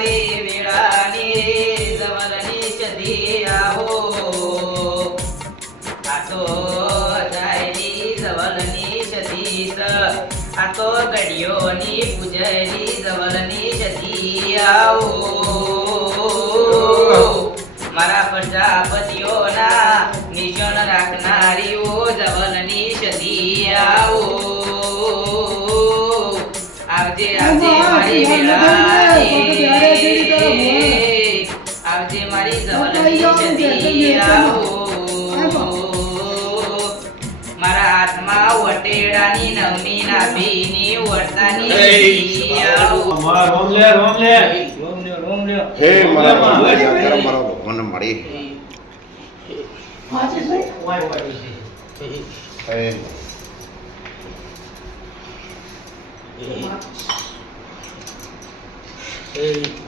रे वेळाने जवळने आतो जायली आतो गडियोनी पुजली जवळनी शती आहो મારા પ્રજાપતિઓ ના નિજન મારા હાથમાં વટેડાની નવની નાભીની વરસાની રોમ લે રોમ લે રોમ મારા ભગવાન